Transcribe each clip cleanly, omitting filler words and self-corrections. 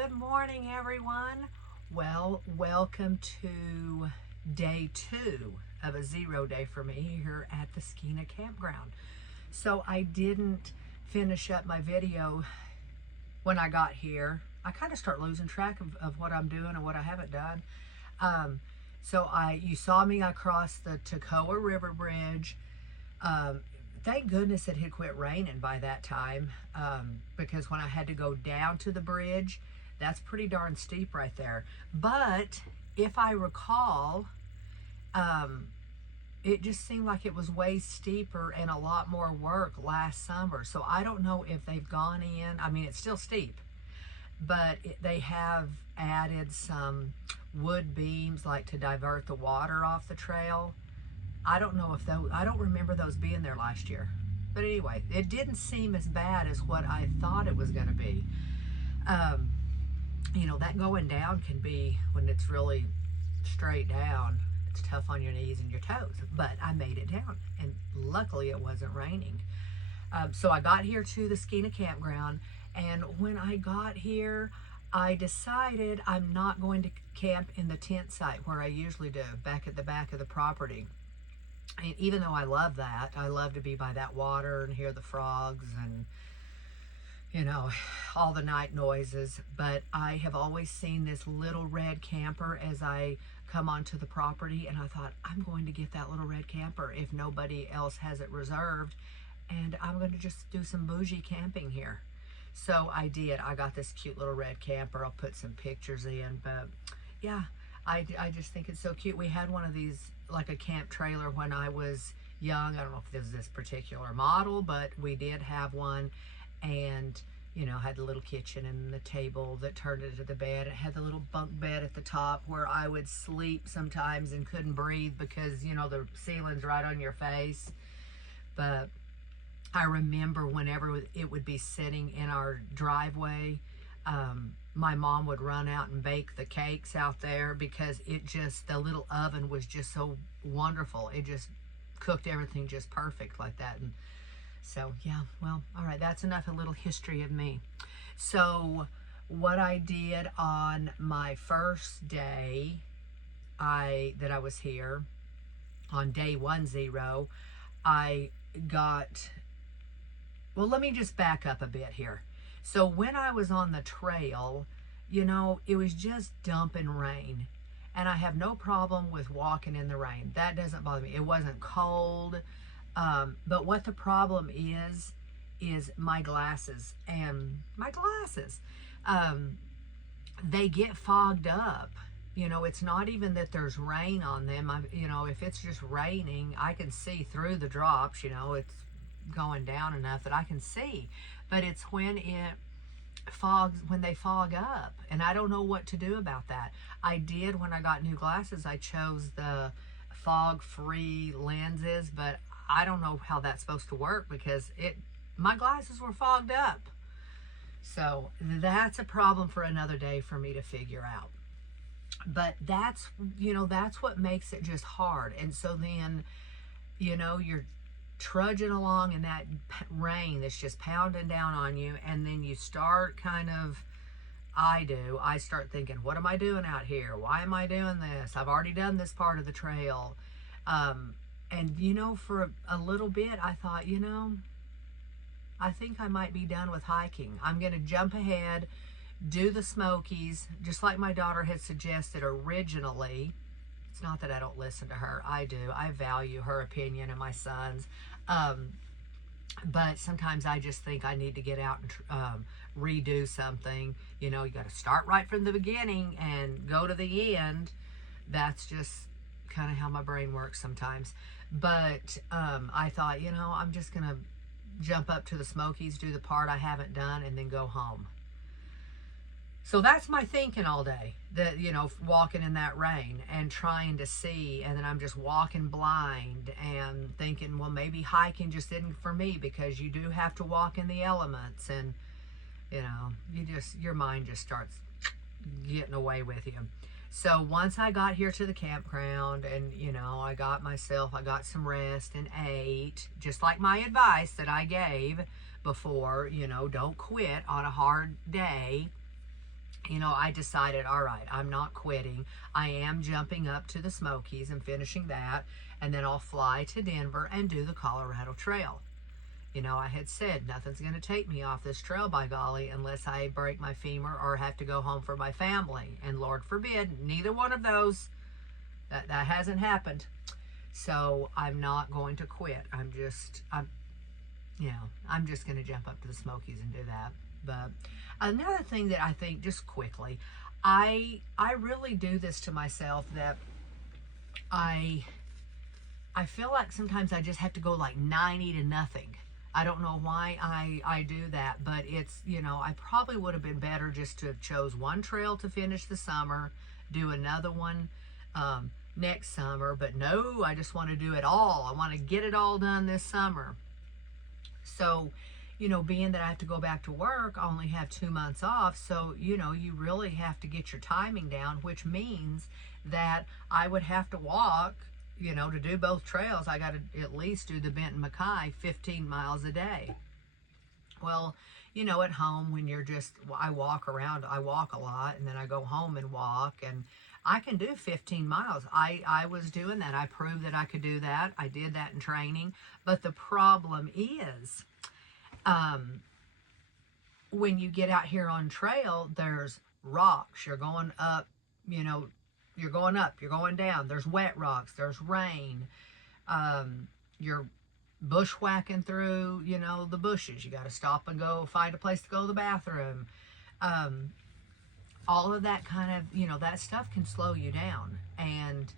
Good morning, everyone. Well, welcome to day 2 of a 0 day for me here at the Skeenah Campground. So I didn't finish up my video when I got here. I kind of start losing track of what I'm doing and what I haven't done. You saw me, I crossed the Toccoa River Bridge. Thank goodness it had quit raining by that time, because when I had to go down to the bridge, that's pretty darn steep right there. But if I recall, it just seemed like it was way steeper and a lot more work last summer. So I don't know if they've gone in. I mean, it's still steep, but they have added some wood beams like to divert the water off the trail. I don't know if those, I don't remember those being there last year. But anyway, it didn't seem as bad as what I thought it was going to be. You know, that going down can be, when it's really straight down, it's tough on your knees and your toes. But I made it down, and luckily it wasn't raining. So I got here to the Skeenah Campground, and when I got here, I decided I'm not going to camp in the tent site where I usually do, back at the back of the property. And even though I love that, I love to be by that water and hear the frogs and, you know, all the night noises. But I have always seen this little red camper as I come onto the property, and I thought, I'm going to get that little red camper if nobody else has it reserved, and I'm going to just do some bougie camping here. So I did. I got this cute little red camper. I'll put some pictures in, but yeah, I just think it's so cute. We had one of these, like a camp trailer, when I was young. I don't know if this is this particular model, but we did have one, and you know, had the little kitchen and the table that turned into the bed. It had the little bunk bed at the top where I would sleep sometimes and couldn't breathe because, you know, the ceiling's right on your face. But I remember whenever it would be sitting in our driveway, my mom would run out and bake the cakes out there because it just, the little oven was just so wonderful. It just cooked everything just perfect like that. And so, yeah, well, all right, that's enough, a little history of me. So what I did on my first day that I was here, on day 10, I got, well, let me just back up a bit here. So when I was on the trail, you know, it was just dumping rain. And I have no problem with walking in the rain. That doesn't bother me. It wasn't cold. But what the problem is my glasses. And my glasses, they get fogged up. You know, it's not even that there's rain on them. You know, if it's just raining, I can see through the drops. You know, it's going down enough that I can see. But it's when it fogs, when they fog up, and I don't know what to do about that. I did, when I got new glasses, I chose the fog-free lenses, but I don't know how that's supposed to work because my glasses were fogged up. So that's a problem for another day for me to figure out. But that's, you know, that's what makes it just hard. And so then, you know, you're trudging along in that rain that's just pounding down on you, and then you start kind of, I start thinking, what am I doing out here? Why am I doing this? I've already done this part of the trail. And you know, for a little bit I thought, you know, I think I might be done with hiking. I'm going to jump ahead, do the Smokies, just like my daughter had suggested originally. It's not that I don't listen to her. I do. I value her opinion and my son's. But sometimes I just think I need to get out and redo something. You know, you got to start right from the beginning and go to the end. That's just kind of how my brain works sometimes. But I thought, you know, I'm just going to jump up to the Smokies, do the part I haven't done, and then go home. So that's my thinking all day, that, you know, walking in that rain and trying to see, and then I'm just walking blind and thinking, well, maybe hiking just isn't for me because you do have to walk in the elements, and, you know, your mind just starts getting away with you. So once I got here to the campground and, you know, I got some rest and ate, just like my advice that I gave before, you know, don't quit on a hard day. I decided, all right, I'm not quitting. I am jumping up to the Smokies and finishing that, and then I'll fly to Denver and do the Colorado Trail. I had said nothing's going to take me off this trail, by golly, unless I break my femur or have to go home for my family. And Lord forbid, neither one of those. That hasn't happened. So I'm not going to quit. I'm just going to jump up to the Smokies and do that. But another thing that I think, just quickly, I really do this to myself, that I feel like sometimes I just have to go like 90 to nothing. I don't know why I do that, but it's, I probably would have been better just to have chose one trail to finish the summer, do another one next summer, but no, I just want to do it all. I want to get it all done this summer. So, being that I have to go back to work, I only have 2 months off. So, you really have to get your timing down, which means that I would have to walk, to do both trails. I got to at least do the Benton Mackay 15 miles a day. Well, at home, when I walk around, I walk a lot, and then I go home and walk, and I can do 15 miles. I was doing that. I proved that I could do that. I did that in training. But the problem is, when you get out here on trail, there's rocks. You're going up, you're going up, you're going down. There's wet rocks, there's rain. You're bushwhacking through, the bushes. You got to stop and go find a place to go to the bathroom. All of that kind of, that stuff can slow you down. And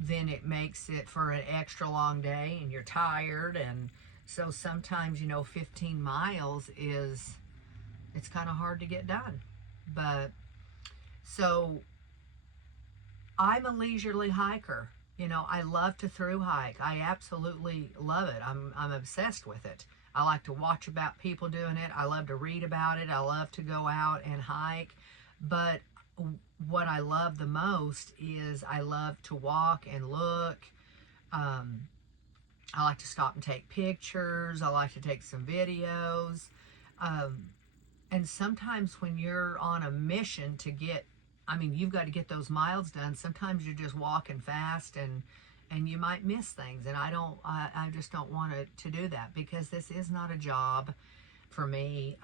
then it makes it for an extra long day, and you're tired. And so sometimes, 15 miles it's kind of hard to get done. But so I'm a leisurely hiker. I love to thru hike. I absolutely love it. I'm obsessed with it. I like to watch about people doing it. I love to read about it. I love to go out and hike. But what I love the most is I love to walk and look. I like to stop and take pictures. I like to take some videos. And sometimes when you're on a mission to you've got to get those miles done. Sometimes you're just walking fast and you might miss things. And I just don't want to do that, because this is not a job for me.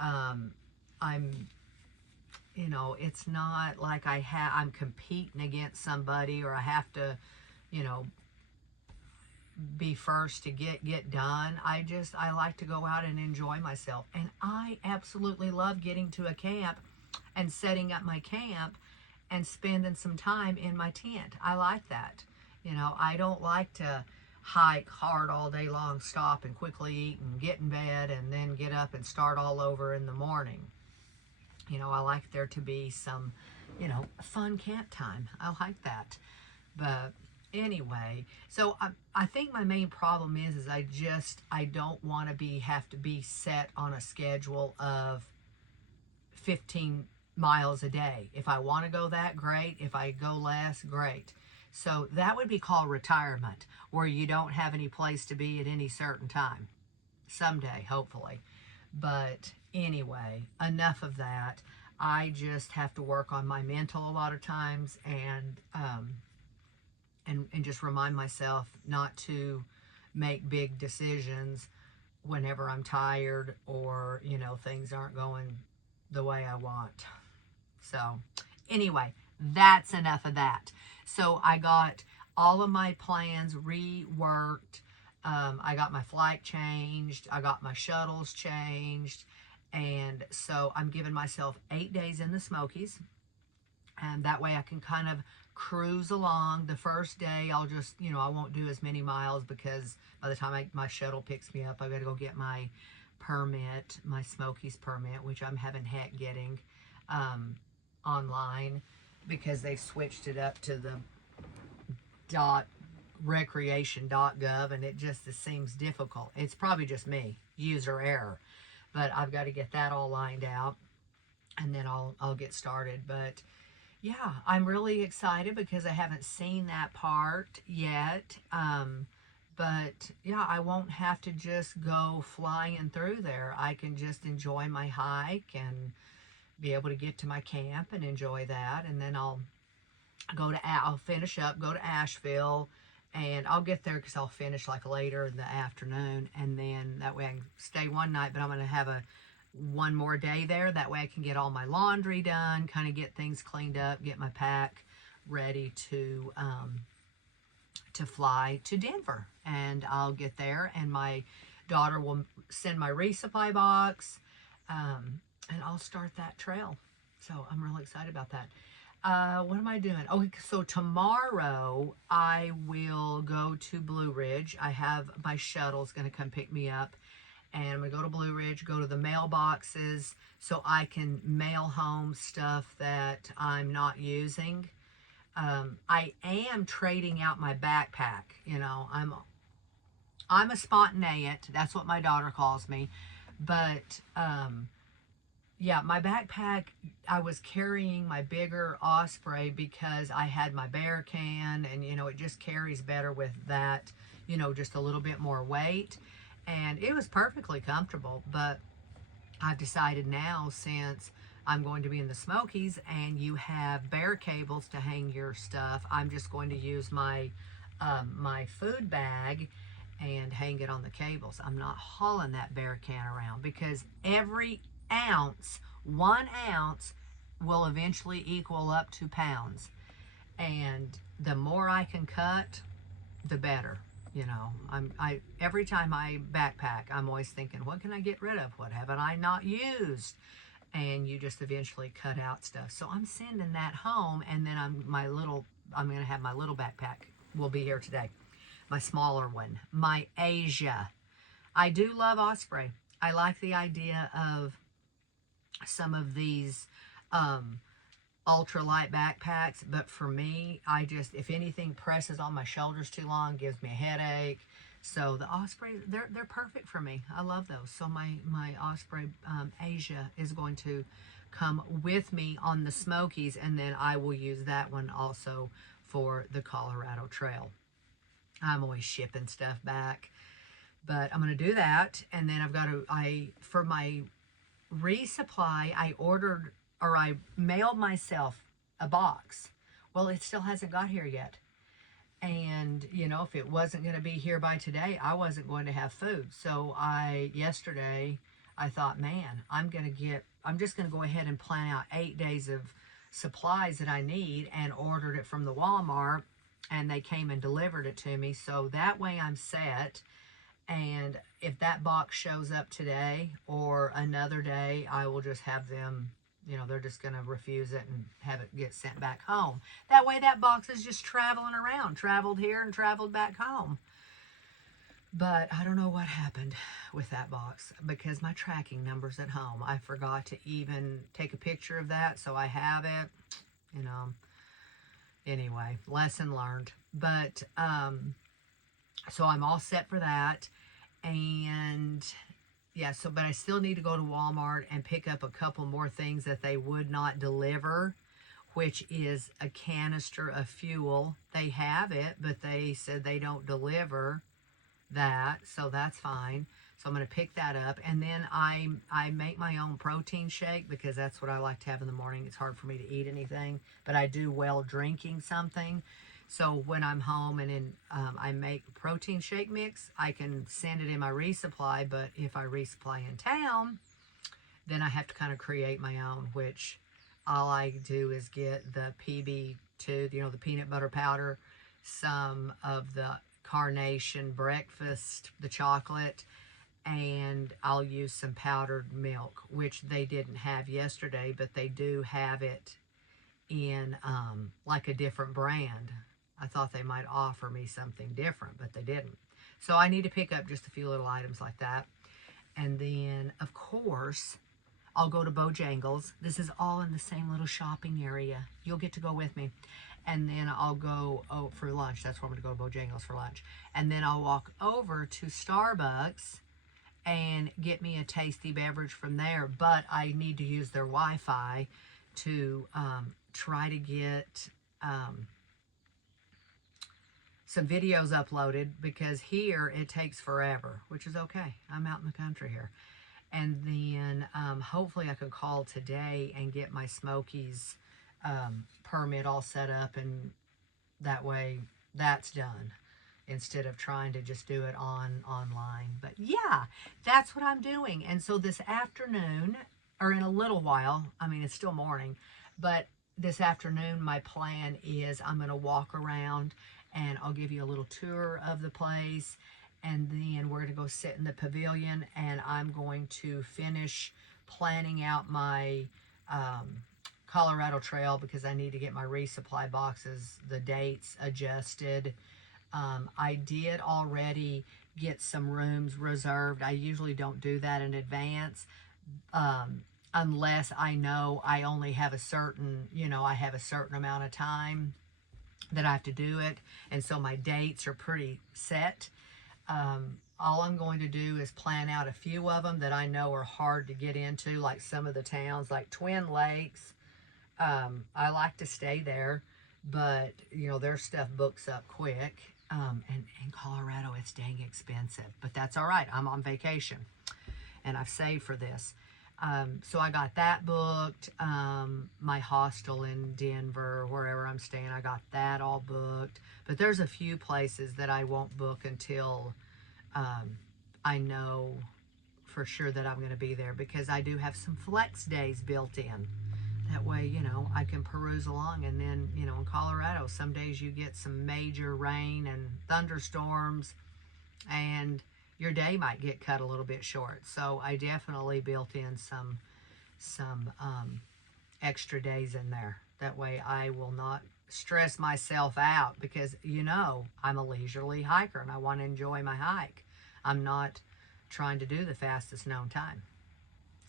It's not like I'm competing against somebody, or I have to, be first to get done. I like to go out and enjoy myself. And I absolutely love getting to a camp and setting up my camp and spending some time in my tent. I like that. I don't like to hike hard all day long, stop and quickly eat and get in bed and then get up and start all over in the morning. I like there to be some, fun camp time. I like that. But anyway, so I think my main problem is I don't want to have to be set on a schedule of 15 miles a day. If I want to go that, great. If I go less, great. So that would be called retirement, where you don't have any place to be at any certain time. Someday, hopefully. But anyway, enough of that. I just have to work on my mental a lot of times, and just remind myself not to make big decisions whenever I'm tired, or things aren't going the way I want. So anyway, that's enough of that. So I got all of my plans reworked. I got my flight changed. I got my shuttles changed. And so I'm giving myself 8 days in the Smokies. And that way I can kind of cruise along. The first day I'll just, I won't do as many miles, because by the time my shuttle picks me up, I got to go get my permit, my Smokies permit, which I'm having heck getting online, because they switched it up to the recreation.gov, and it seems difficult. It's probably just me, user error, but I've got to get that all lined out, and then I'll get started. But yeah, I'm really excited because I haven't seen that part yet. But yeah, I won't have to just go flying through there. I can just enjoy my hike and be able to get to my camp and enjoy that. And then I'll finish up, go to Asheville, and I'll get there because I'll finish like later in the afternoon, and then that way I can stay one night, but I'm going to have one more day there. That way I can get all my laundry done, kind of get things cleaned up, get my pack ready to fly to Denver. And I'll get there, and my daughter will send my resupply box, and I'll start that trail. So I'm really excited about that. What am I doing? Oh, so tomorrow I will go to Blue Ridge. I have my shuttle's going to come pick me up, and I'm going to go to Blue Ridge, go to the mailboxes so I can mail home stuff that I'm not using. I am trading out my backpack. You know, I'm a spontaneous. That's what my daughter calls me. But, yeah, my backpack, I was carrying my bigger Osprey because I had my bear can, and, you know, it just carries better with that, you know, just a little bit more weight. And it was perfectly comfortable, but I've decided now, since I'm going to be in the Smokies and you have bear cables to hang your stuff, I'm just going to use my my food bag and hang it on the cables. I'm not hauling that bear can around, because every ounce, 1 ounce, will eventually equal up to pounds. And the more I can cut, the better. You know, every time I backpack, I'm always thinking, what can I get rid of? What haven't I not used? And you just eventually cut out stuff. So I'm sending that home, and then I'm going to have my little backpack will be here today. My smaller one, my Asia. I do love Osprey. I like the idea of some of these ultralight backpacks, but for me, if anything presses on my shoulders too long, gives me a headache. So the Osprey, they're perfect for me. I love those. So my Osprey Asia is going to come with me on the Smokies, and then I will use that one also for the Colorado Trail. I'm always shipping stuff back, but I'm going to do that. And then for my resupply, I mailed myself a box. Well, it still hasn't got here yet. And, you know, if it wasn't going to be here by today, I wasn't going to have food. So yesterday, I thought, man, I'm just going to go ahead and plan out 8 days of supplies that I need, and ordered it from the Walmart, and they came and delivered it to me. So that way I'm set. And if that box shows up today or another day, I will just have them, you know, they're just going to refuse it and have it get sent back home. That way that box is just traveling around, traveled here and traveled back home. But I don't know what happened with that box, because my tracking number's at home. I forgot to even take a picture of that, so I have it, you know. Anyway, lesson learned. But, so I'm all set for that. And yeah, but I still need to go to Walmart and pick up a couple more things that they would not deliver, which is a canister of fuel. They have it, but they said they don't deliver that, so that's fine. So I'm going to pick that up. And then I make my own protein shake, because that's what I like to have in the morning. It's hard for me to eat anything, but I do well drinking something. So when I'm home and I make a protein shake mix, I can send it in my resupply. But if I resupply in town, then I have to kind of create my own, which all I do is get the PB2, you know, the peanut butter powder, some of the Carnation breakfast, the chocolate, and I'll use some powdered milk, which they didn't have yesterday, but they do have it in like a different brand. I thought they might offer me something different, but they didn't. So I need to pick up just a few little items like that. And then, of course, I'll go to Bojangles. This is all in the same little shopping area. You'll get to go with me. And then I'll go for lunch. That's where I'm going to go to Bojangles for lunch. And then I'll walk over to Starbucks and get me a tasty beverage from there. But I need to use their Wi-Fi to try to get some videos uploaded, because here it takes forever, which is okay. I'm out in the country here. And then hopefully I can call today and get my Smokies permit all set up, and that way that's done instead of trying to just do it online. But yeah, that's what I'm doing. And so this afternoon, or in a little while, I mean, it's still morning, but this afternoon my plan is I'm going to walk around and I'll give you a little tour of the place, and then we're going to go sit in the pavilion, and I'm going to finish planning out my Colorado Trail, because I need to get my resupply boxes, the dates adjusted. I did already get some rooms reserved. I usually don't do that in advance unless I know I only have a certain, I have a certain amount of time that I have to do it. And so my dates are pretty set. All I'm going to do is plan out a few of them that I know are hard to get into, like some of the towns, like Twin Lakes. I like to stay there, but, their stuff books up quick. And in Colorado, it's dang expensive, but that's all right. I'm on vacation, and I've saved for this. So I got that booked. My hostel in Denver, wherever I'm staying, I got that all booked. But there's a few places that I won't book until I know for sure that I'm going to be there, because I do have some flex days built in. That way, I can peruse along. And then, in Colorado, some days you get some major rain and thunderstorms, and your day might get cut a little bit short. So I definitely built in some extra days in there. That way I will not stress myself out, because, I'm a leisurely hiker and I want to enjoy my hike. I'm not trying to do the fastest known time.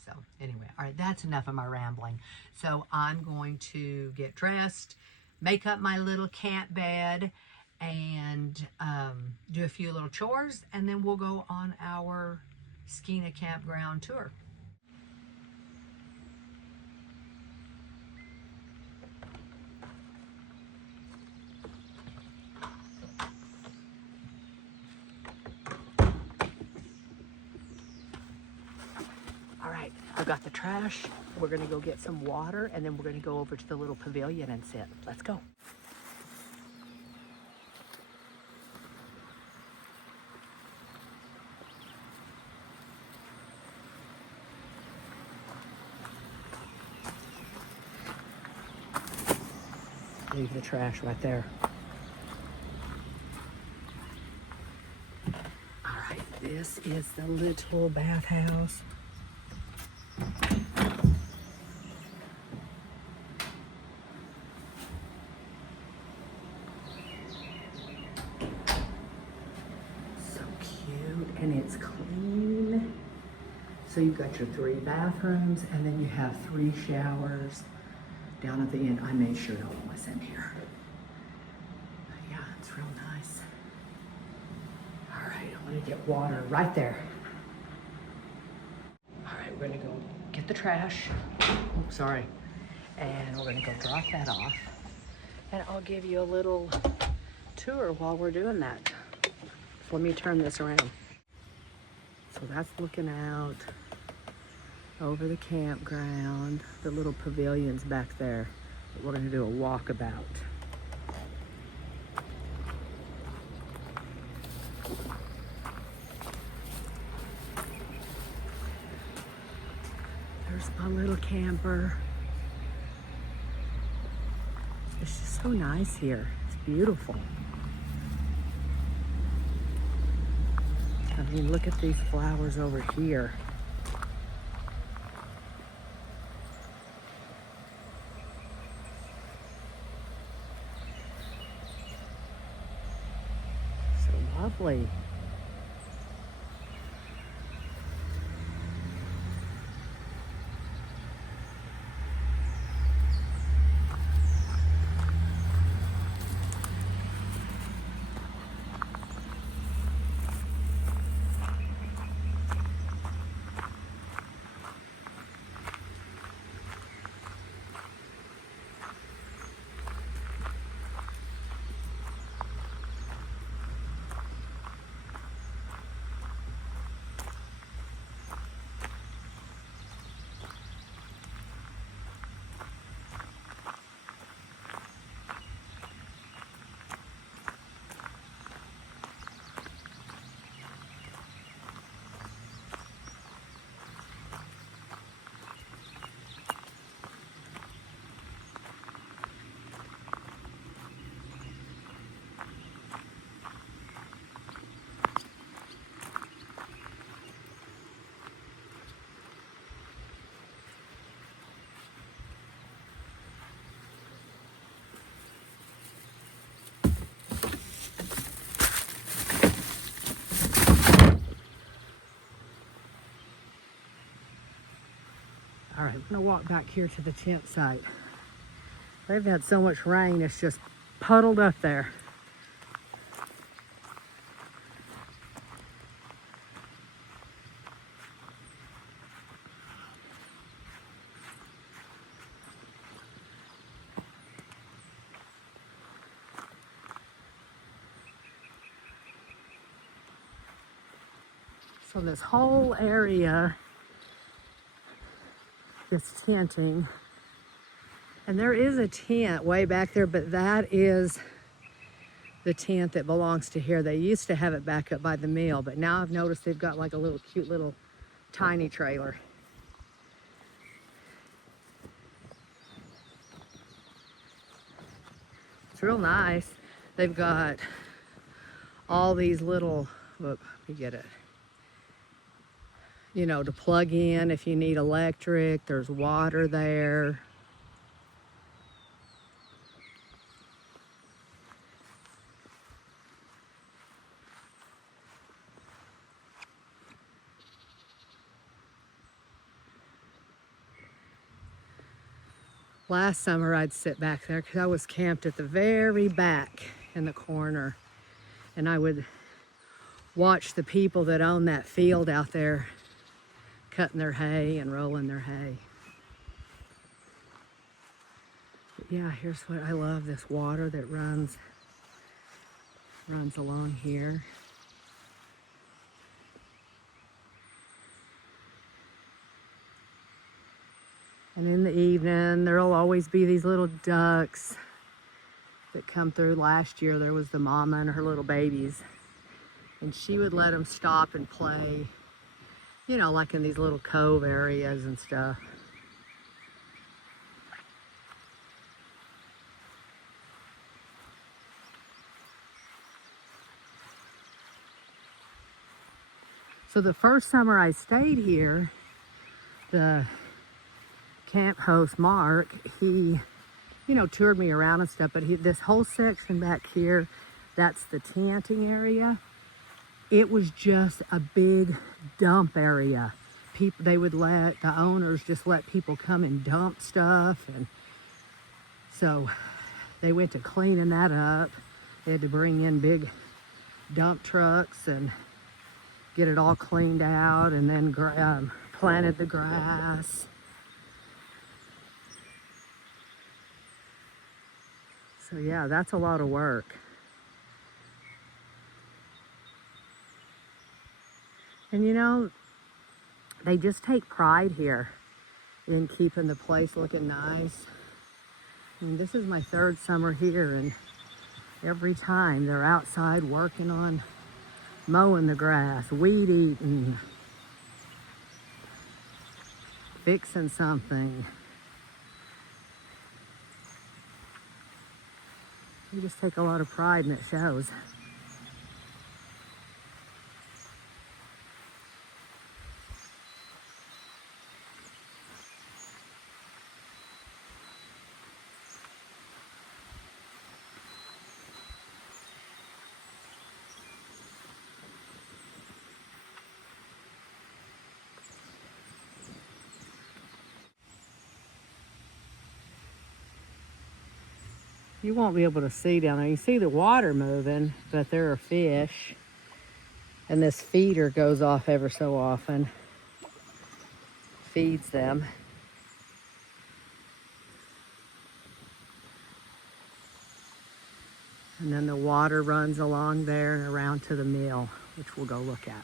So anyway, all right, that's enough of my rambling. So I'm going to get dressed, make up my little camp bed, and do a few little chores, and then we'll go on our Skeenah Campground tour. All right, I've got the trash. We're gonna go get some water, and then we're gonna go over to the little pavilion and sit. Let's go. Leave the trash right there. All right, this is the little bathhouse. So cute, and it's clean. So you've got your 3 bathrooms, and then you have 3 showers down at the end. I made sure no one was in here. But yeah, it's real nice. All right, I'm gonna get water right there. All right, we're gonna go get the trash. Oh, sorry. And we're gonna go drop that off. And I'll give you a little tour while we're doing that. So let me turn this around. So that's looking out over the campground, the little pavilion's back there. But we're gonna do a walkabout. There's my little camper. It's just so nice here. It's beautiful. I mean, look at these flowers over here. Lovely. right, I'm gonna walk back here to the tent site. They've had so much rain, it's just puddled up there. So this whole area is tenting. And there is a tent way back there, but that is the tent that belongs to here. They used to have it back up by the mill, but now I've noticed they've got like a little cute little tiny trailer. It's real nice. They've got all these little, look, you get it, you know, to plug in if you need electric. There's water there. Last summer I'd sit back there because I was camped at the very back in the corner, and I would watch the people that own that field out there cutting their hay and rolling their hay. But yeah, here's what I love, this water that runs along here. And in the evening, there'll always be these little ducks that come through. Last year, there was the mama and her little babies. And she would let them stop and play, you know, like in these little cove areas and stuff. So the first summer I stayed here, the camp host Mark, he, you know, toured me around and stuff, but this whole section back here, that's the tenting area. It was just a big dump area. They would let the owners just let people come and dump stuff, and so they went to cleaning that up. They had to bring in big dump trucks and get it all cleaned out, and then planted the grass. So yeah, that's a lot of work. And you know, they just take pride here in keeping the place looking nice. And this is my third summer here, and every time they're outside working on mowing the grass, weed eating, fixing something. They just take a lot of pride, and it shows. You won't be able to see down there. You see the water moving, but there are fish. And this feeder goes off ever so often. Feeds them. And then the water runs along there and around to the mill, which we'll go look at.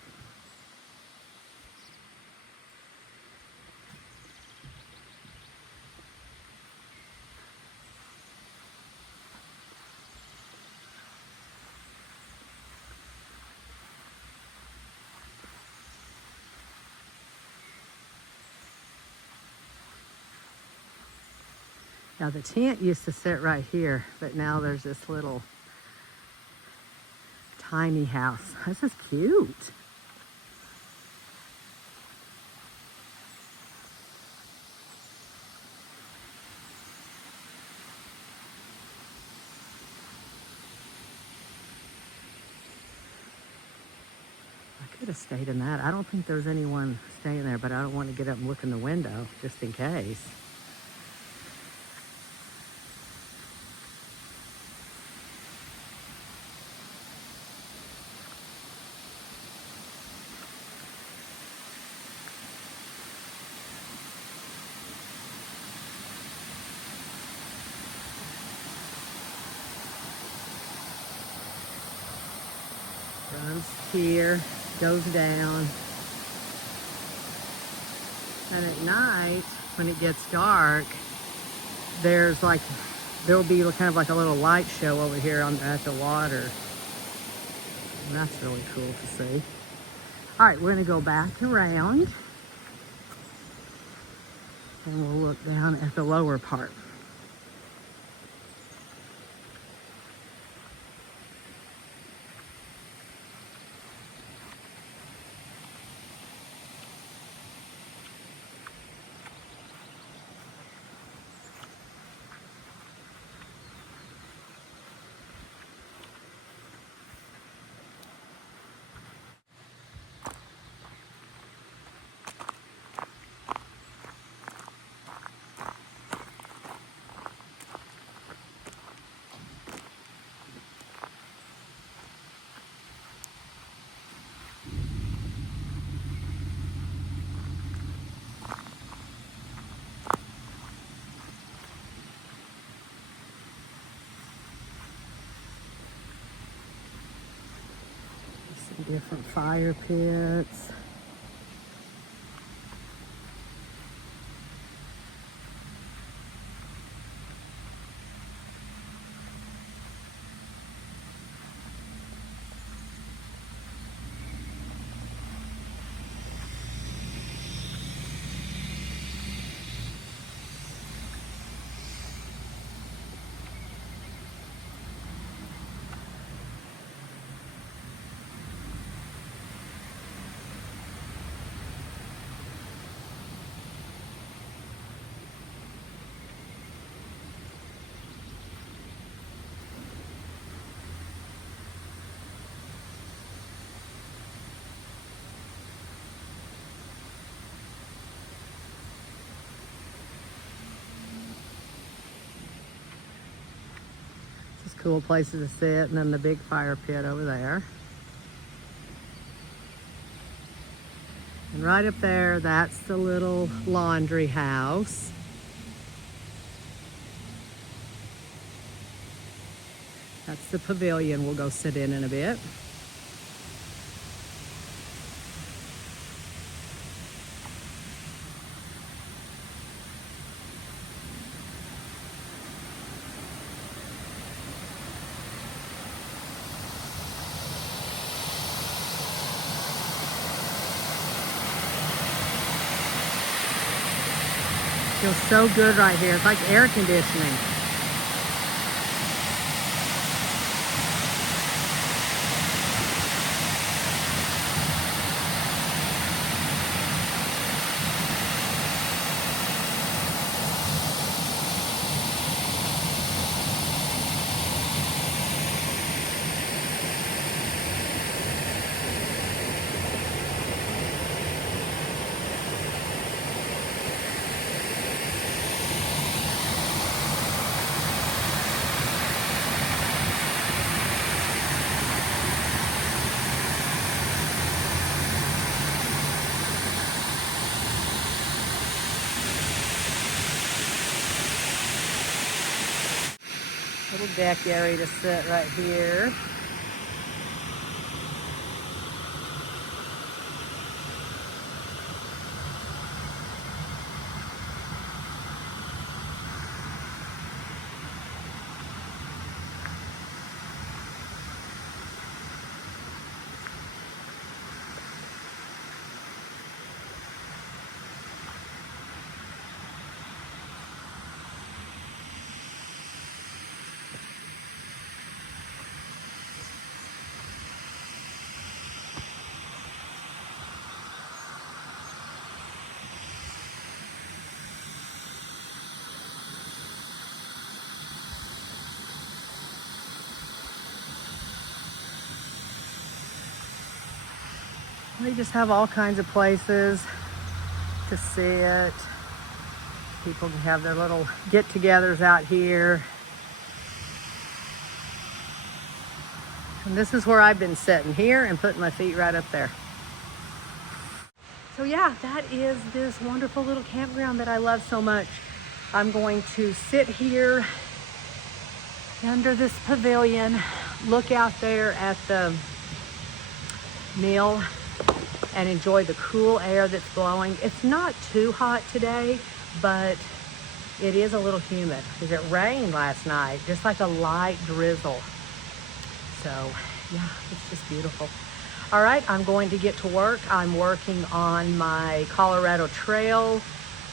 Now the tent used to sit right here, but now there's this little tiny house. This is cute. could have stayed in that. I don't think there's anyone staying there, but I don't want to get up and look in the window just in case. Runs here, goes down. And at night, when it gets dark, there'll be kind of like a little light show over here at the water. And that's really cool to see. All right, we're gonna go back around and we'll look down at the lower part. Different fire pits. Just cool places to sit, and then the big fire pit over there. And right up there, that's the little laundry house. That's the pavilion we'll go sit in a bit. Feels so good right here. It's like air conditioning. Little deck area to sit right here. They just have all kinds of places to sit. People can have their little get-togethers out here. And this is where I've been sitting here and putting my feet right up there. So yeah, that is this wonderful little campground that I love so much. I'm going to sit here under this pavilion, look out there at the mill and enjoy the cool air that's blowing. It's not too hot today, but it is a little humid because it rained last night, just like a light drizzle. So yeah, it's just beautiful. All right, I'm going to get to work. I'm working on my Colorado Trail.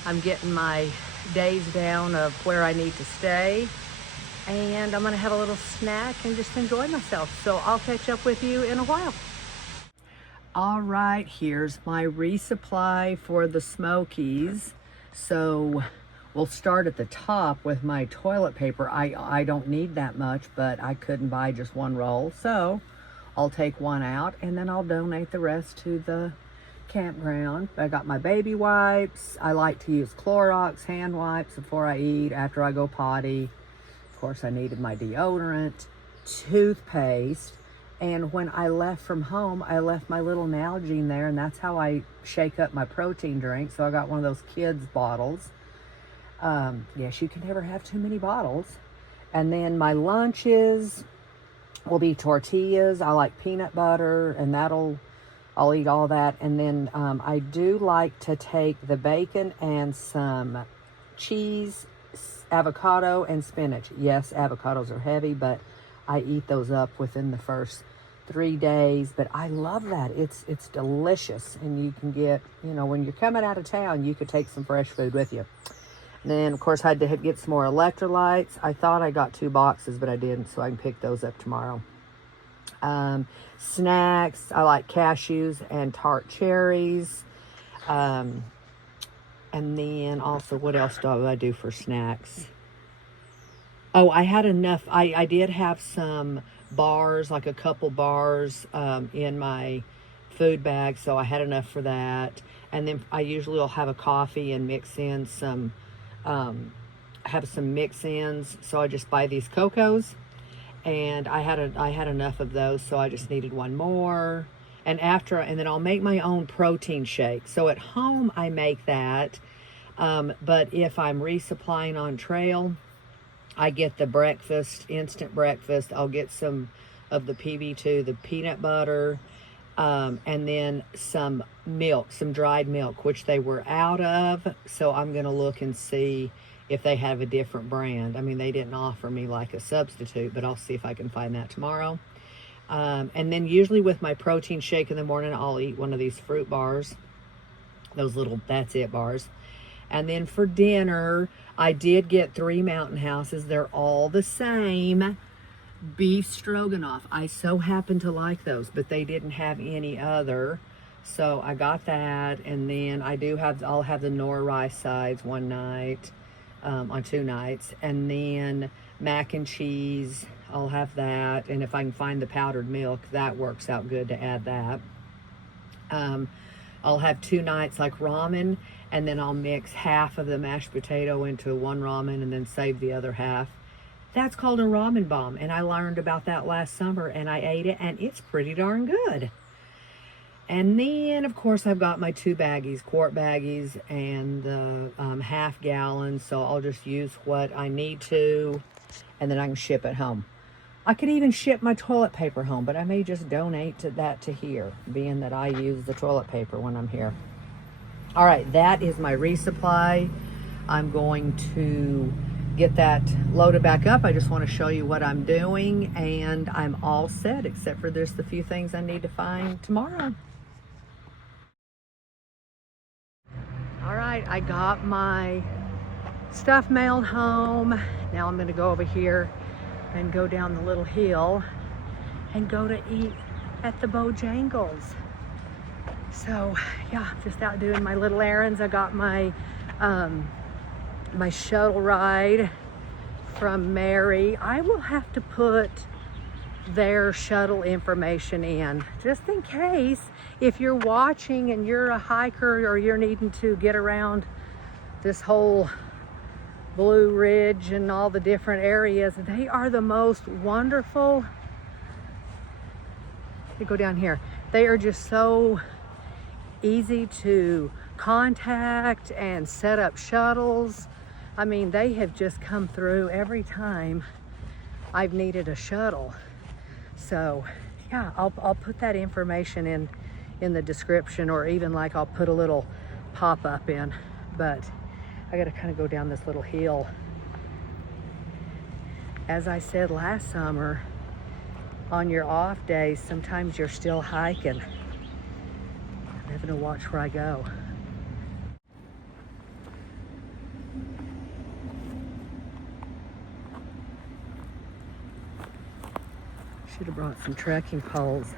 I'm getting my days down of where I need to stay. And I'm gonna have a little snack and just enjoy myself. So I'll catch up with you in a while. All right, here's my resupply for the Smokies. So we'll start at the top with my toilet paper. I don't need that much, but I couldn't buy just one roll. So I'll take one out and then I'll donate the rest to the campground. I got my baby wipes. I like to use Clorox hand wipes before I eat, after I go potty. Of course, I needed my deodorant, toothpaste, and when I left from home, I left my little Nalgene there, and that's how I shake up my protein drink. So I got one of those kids bottles. Yes, you can never have too many bottles. And then my lunches will be tortillas. I like peanut butter, and I'll eat all that. And then I do like to take the bacon and some cheese, avocado, and spinach. Yes, avocados are heavy, but I eat those up within the first 3 days. But I love that. It's delicious. And you can get, when you're coming out of town, you could take some fresh food with you. And then, of course, I had to get some more electrolytes. I thought I got 2 boxes, but I didn't, so I can pick those up tomorrow. Snacks, I like cashews and tart cherries. And then also, what else do I do for snacks? Oh, I had enough. I did have some bars, like a couple bars in my food bag, so I had enough for that. And then I usually will have a coffee and mix in some, have some mix-ins. So I just buy these Cocos, and I had enough of those, so I just needed one more. And then I'll make my own protein shake. So at home I make that, but if I'm resupplying on trail, I get the breakfast, instant breakfast. I'll get some of the PB2, the peanut butter, and then some milk, some dried milk, which they were out of. So I'm going to look and see if they have a different brand. I mean, they didn't offer me like a substitute, but I'll see if I can find that tomorrow. And then usually with my protein shake in the morning, I'll eat one of these fruit bars, those little That's It bars. And then for dinner, I did get 3 Mountain Houses. They're all the same. Beef stroganoff. I so happen to like those, but they didn't have any other. So I got that. And then I'll have the Nora rice sides one night, on 2 nights. And then mac and cheese, I'll have that. And if I can find the powdered milk, that works out good to add that. I'll have 2 nights like ramen, and then I'll mix half of the mashed potato into one ramen and then save the other half. That's called a ramen bomb, and I learned about that last summer, and I ate it, and it's pretty darn good. And then, of course, I've got my 2 baggies, quart baggies, and the half gallon, so I'll just use what I need to, and then I can ship it home. I could even ship my toilet paper home, but I may just donate that to here, being that I use the toilet paper when I'm here. All right, that is my resupply. I'm going to get that loaded back up. I just want to show you what I'm doing, and I'm all set, except for there's the few things I need to find tomorrow. All right, I got my stuff mailed home. Now I'm going to go over here and go down the little hill and go to eat at the Bojangles. So yeah, just out doing my little errands. I got my my shuttle ride from Mary. I will have to put their shuttle information in, just in case if you're watching and you're a hiker or you're needing to get around this whole Blue Ridge and all the different areas. They are the most wonderful. You go down here. They are just so easy to contact and set up shuttles. I mean, they have just come through every time I've needed a shuttle. So yeah, I'll put that information in the description, or even like I'll put a little pop-up in. But I gotta kind of go down this little hill. As I said last summer, on your off days, sometimes you're still hiking. I'm having to watch where I go. Should have brought some trekking poles.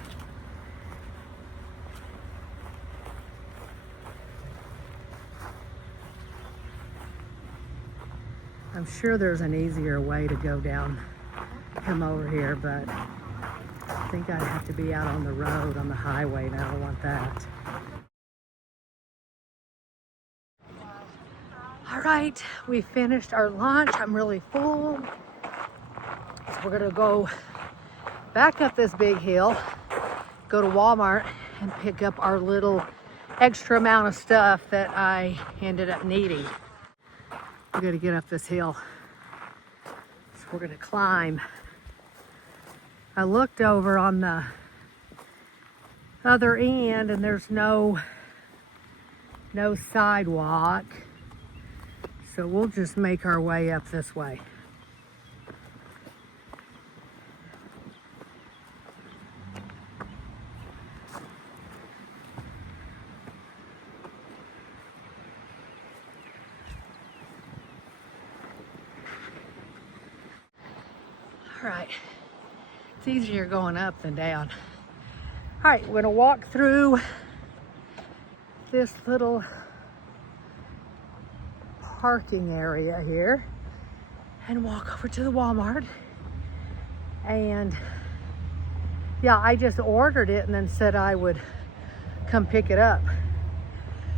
I'm sure there's an easier way to go down, come over here, but I think I'd have to be out on the road, on the highway, and I don't want that. All right, we finished our lunch. I'm really full. So we're gonna go back up this big hill, go to Walmart, and pick up our little extra amount of stuff that I ended up needing. We're gonna get up this hill. So we're gonna climb. I looked over on the other end and there's no sidewalk. So we'll just make our way up this way. All right, it's easier going up than down. All right, we're gonna walk through this little parking area here and walk over to the Walmart. And yeah, I just ordered it and then said I would come pick it up.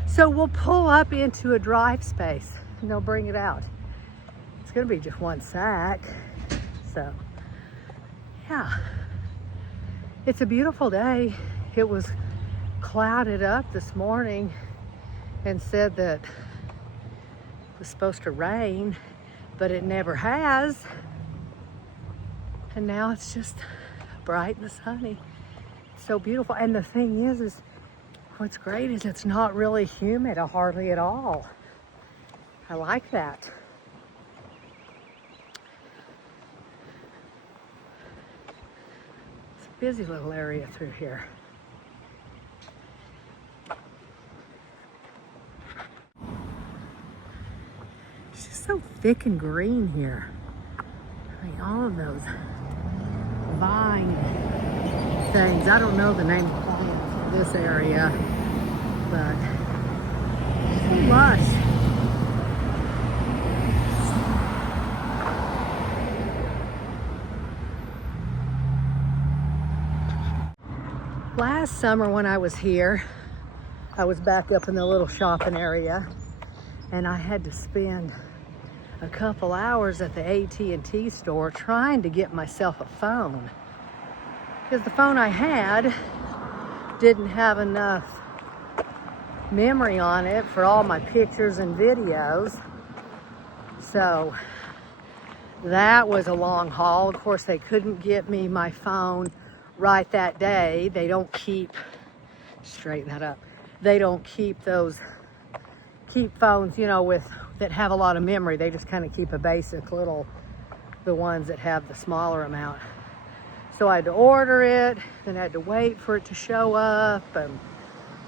So we'll pull up into a drive space and they'll bring it out. It's gonna be just one sack. So yeah, it's a beautiful day. It was clouded up this morning and said that it was supposed to rain, but it never has. And now it's just bright and sunny. It's so beautiful. And the thing is what's great is it's not really humid, hardly at all. I like that. It's a busy little area through here. It's just so thick and green here. I mean, all of those vine things. I don't know the name of plants in this area, but it's so lush. Last summer when I was here, I was back up in the little shopping area and I had to spend a couple hours at the AT&T store trying to get myself a phone, because the phone I had didn't have enough memory on it for all my pictures and videos. So that was a long haul. Of course, they couldn't get me my phone right that day. They don't keep, straighten that up. They don't keep phones, you know, that have a lot of memory. They just kind of keep a basic little, the ones that have the smaller amount. So I had to order it, then I had to wait for it to show up, and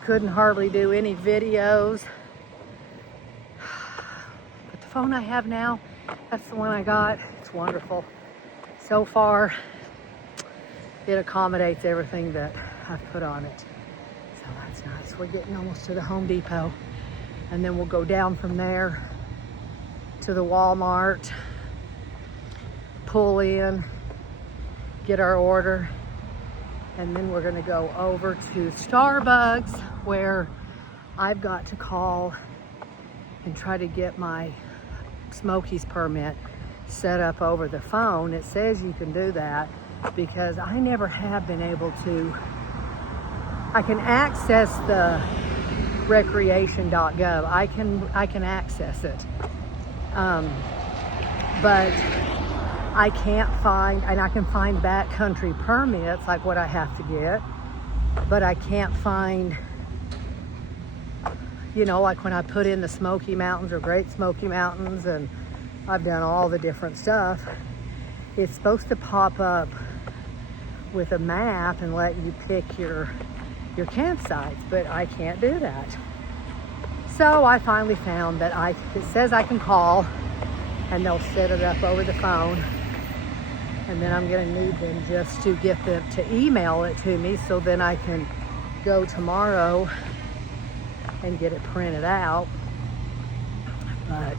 couldn't hardly do any videos. But the phone I have now, that's the one I got. It's wonderful. So far, it accommodates everything that I've put on it. So that's nice. We're getting almost to the Home Depot, and then we'll go down from there to the Walmart, pull in, get our order, and then we're gonna go over to Starbucks, where I've got to call and try to get my Smokies permit set up over the phone. It says you can do that because I never have been able to. I can access the recreation.gov. I can access it, but I can't find, and I can find backcountry permits like what I have to get, but I can't find, you know, like when I put in the Smoky Mountains or Great Smoky Mountains, and I've done all the different stuff, it's supposed to pop up with a map and let you pick your campsites, but I can't do that. So I finally found that it says I can call and they'll set it up over the phone, and then I'm gonna need them just to get them to email it to me, so then I can go tomorrow and get it printed out. But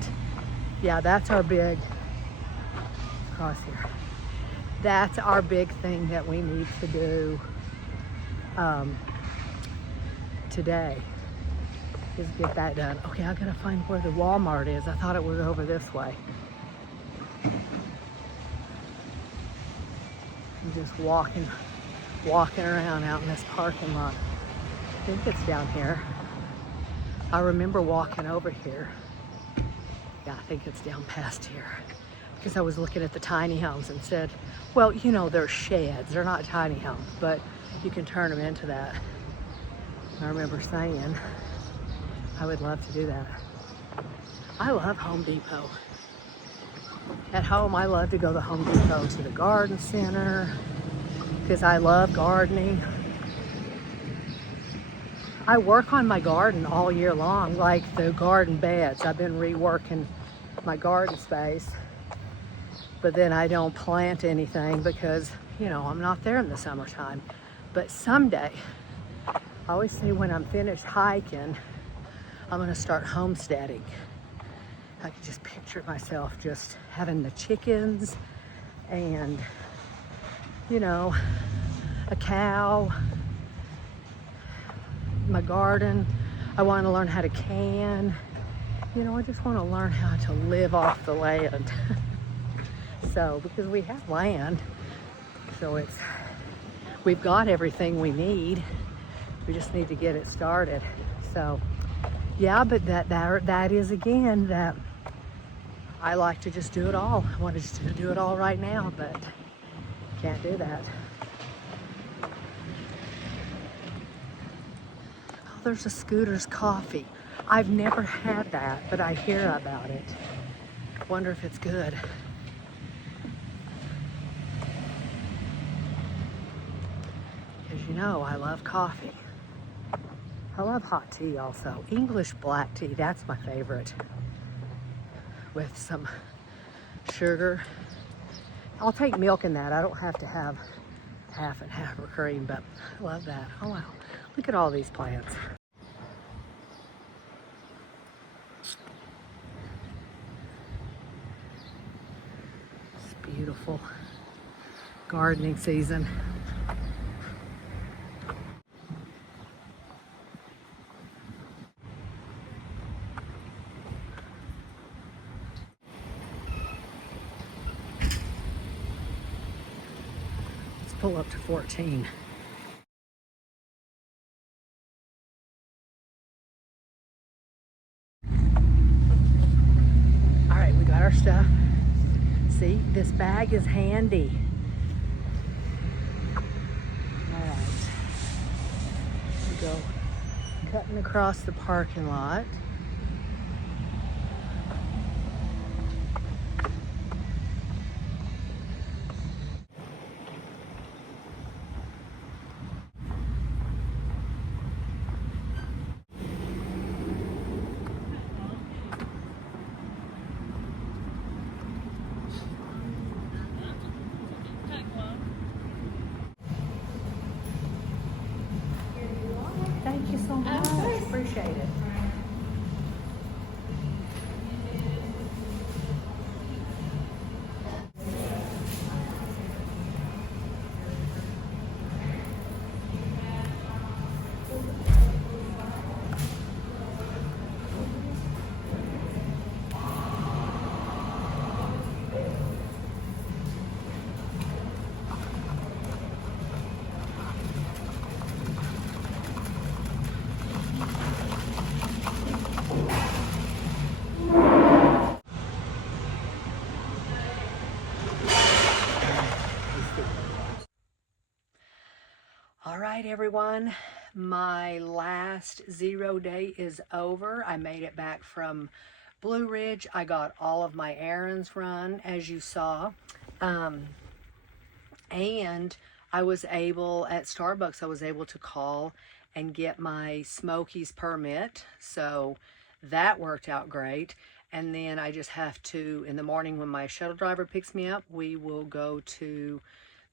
yeah, that's our big, across here, that's our big thing that we need to do today, is get that done. Okay, I gotta find where the Walmart is. I thought it was over this way. I'm just walking around out in this parking lot. I think it's down here. I remember walking over here. Yeah, I think it's down past here, because I was looking at the tiny homes and said, well, you know, they're sheds. They're not tiny homes, but you can turn them into that. I remember saying I would love to do that. I love Home Depot. At home, I love to go to Home Depot, to the garden center, because I love gardening. I work on my garden all year long, like the garden beds. I've been reworking my garden space, but then I don't plant anything because, you know, I'm not there in the summertime. But someday, I always say when I'm finished hiking, I'm gonna start homesteading. I could just picture myself just having the chickens and, you know, a cow, my garden. I want to learn how to can. You know, I just want to learn how to live off the land. So, because we have land, so we've got everything we need. We just need to get it started. So, yeah, but that is, again, that I like to just do it all. I wanted to do it all right now, but can't do that. Oh, there's a Scooter's Coffee. I've never had that, but I hear about it. Wonder if it's good. Because you know, I love coffee. I love hot tea also. English black tea, that's my favorite. With some sugar. I'll take milk in that. I don't have to have half and half or cream, but I love that. Oh wow, look at all these plants. It's beautiful gardening season. Pull up to 14. All right, we got our stuff. See, this bag is handy. All right, we go cutting across the parking lot. Thank you so much. Appreciate it. right, everyone. My last 0 day is over. I made it back from Blue Ridge. I got all of my errands run, as you saw. And I was able, at Starbucks, I was able to call and get my Smokies permit. So that worked out great. And then I just have to, in the morning when my shuttle driver picks me up, we will go to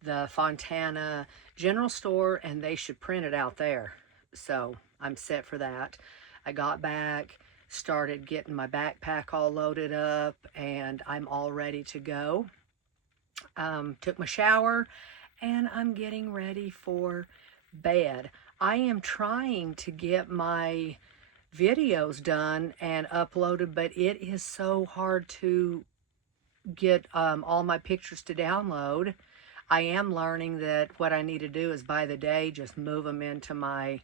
the Fontana General Store and they should print it out there. So I'm set for that. I got back, started getting my backpack all loaded up, and I'm all ready to go. Took my shower and I'm getting ready for bed. I am trying to get my videos done and uploaded, but it is so hard to get all my pictures to download. I am learning that what I need to do is by the day just move them into my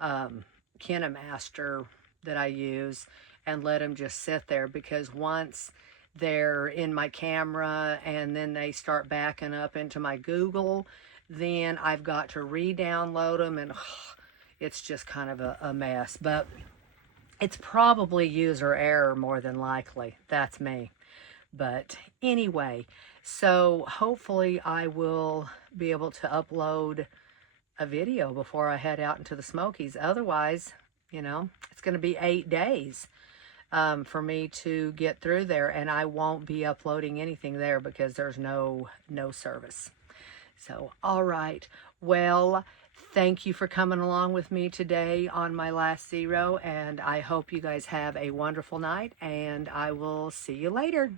KineMaster that I use and let them just sit there, because once they're in my camera and then they start backing up into my Google, then I've got to re-download them, and it's just kind of a mess. But it's probably user error more than likely. That's me. But anyway, so hopefully I will be able to upload a video before I head out into the Smokies. Otherwise, you know, it's going to be 8 days for me to get through there, and I won't be uploading anything there because there's no service. So, all right. Well, thank you for coming along with me today on my last 0, and I hope you guys have a wonderful night, and I will see you later.